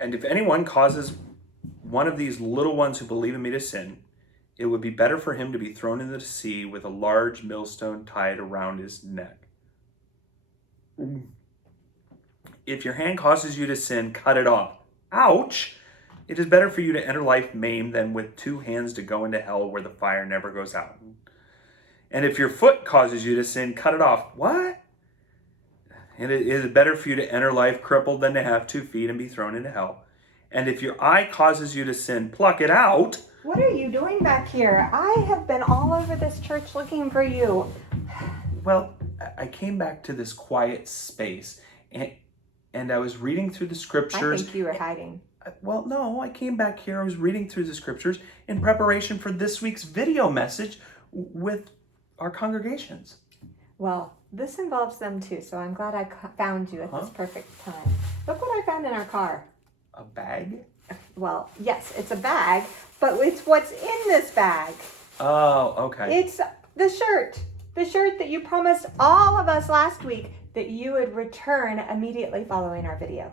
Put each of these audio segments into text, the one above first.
And if anyone causes one of these little ones who believe in me to sin, it would be better for him to be thrown into the sea with a large millstone tied around his neck. If your hand causes you to sin, cut it off. Ouch! It is better for you to enter life maimed than with two hands to go into hell where the fire never goes out. And if your foot causes you to sin, cut it off. What? And it is better for you to enter life crippled than to have 2 feet and be thrown into hell. And if your eye causes you to sin, pluck it out. What are you doing back here? I have been all over this church looking for you. Well, I came back to this quiet space and I was reading through the scriptures. I think you were hiding. Well, no, I came back here. I was reading through the scriptures in preparation for this week's video message with our congregations. Well, this involves them too, so I'm glad I found you at this perfect time. Look what I found in our car. A bag? Well, yes, it's a bag, but it's what's in this bag. Oh, okay. It's the shirt. The shirt that you promised all of us last week that you would return immediately following our video.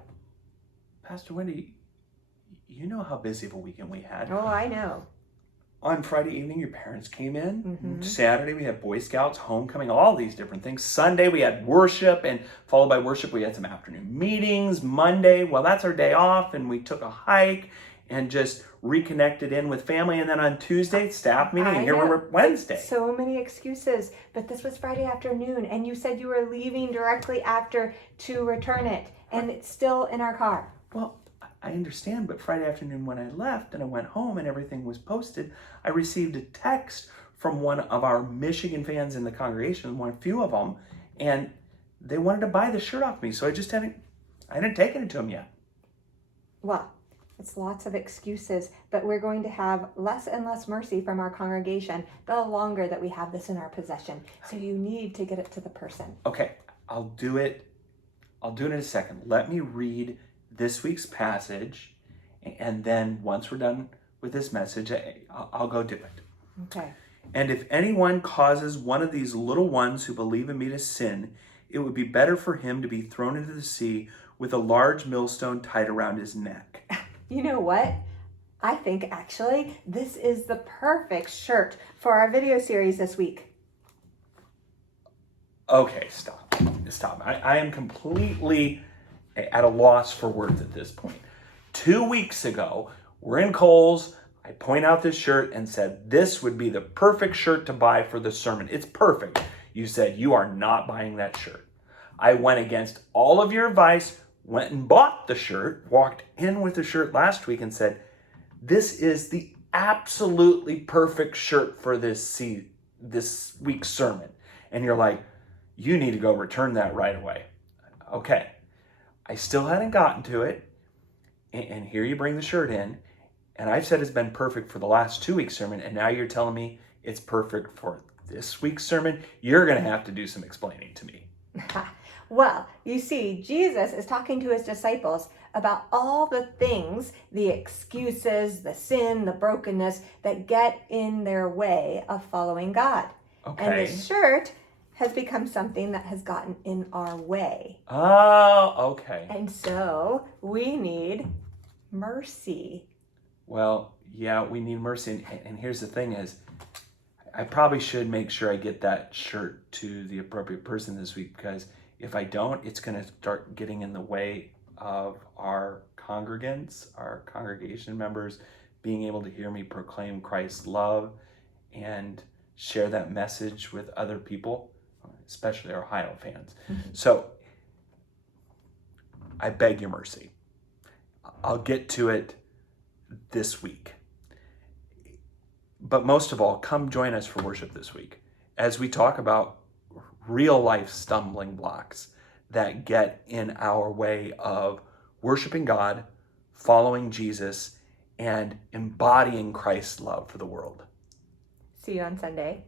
Pastor Wendy, you know how busy of a weekend we had. Oh, I know. On Friday evening, your parents came in. Mm-hmm. Saturday, we had Boy Scouts, homecoming, all these different things. Sunday, we had worship, and followed by worship, we had some afternoon meetings. Monday, well, that's our day off, and we took a hike and just reconnected in with family. And then on Tuesday, staff meeting, and here we were Wednesday. So many excuses, but this was Friday afternoon, and you said you were leaving directly after to return it, and it's still in our car. Well, I understand, but Friday afternoon when I left and I went home and everything was posted, I received a text from one of our Michigan fans in the congregation, a few of them, and they wanted to buy the shirt off me, so I hadn't taken it to them yet. Well, it's lots of excuses, but we're going to have less and less mercy from our congregation the longer that we have this in our possession. So you need to get it to the person. Okay, I'll do it in a second. Let me read this week's passage, and then once we're done with this message, I'll go do it. Okay. And if anyone causes one of these little ones who believe in me to sin, it would be better for him to be thrown into the sea with a large millstone tied around his neck. You know what? I think actually this is the perfect shirt for our video series this week. Okay, stop. I am completely at a loss for words at this point. 2 weeks ago, we're in Kohl's. I point out this shirt and said, this would be the perfect shirt to buy for the sermon. It's perfect. You said, you are not buying that shirt. I went against all of your advice, went and bought the shirt, walked in with the shirt last week and said, this is the absolutely perfect shirt for this week's sermon. And you're like, you need to go return that right away. Okay. I still hadn't gotten to it, and here you bring the shirt in, and I've said it's been perfect for the last 2 weeks' sermon, and now you're telling me it's perfect for this week's sermon? You're going to have to do some explaining to me. Well, you see, Jesus is talking to his disciples about all the things, the excuses, the sin, the brokenness that get in their way of following God. Okay. And this shirt has become something that has gotten in our way. Oh, okay. And so we need mercy. Well, yeah, we need mercy. And here's the thing is, I probably should make sure I get that shirt to the appropriate person this week, because if I don't, it's going to start getting in the way of our congregants, our congregation members, being able to hear me proclaim Christ's love and share that message with other people, especially our Ohio fans. Mm-hmm. So I beg your mercy. I'll get to it this week. But most of all, come join us for worship this week as we talk about real life stumbling blocks that get in our way of worshiping God, following Jesus, and embodying Christ's love for the world. See you on Sunday.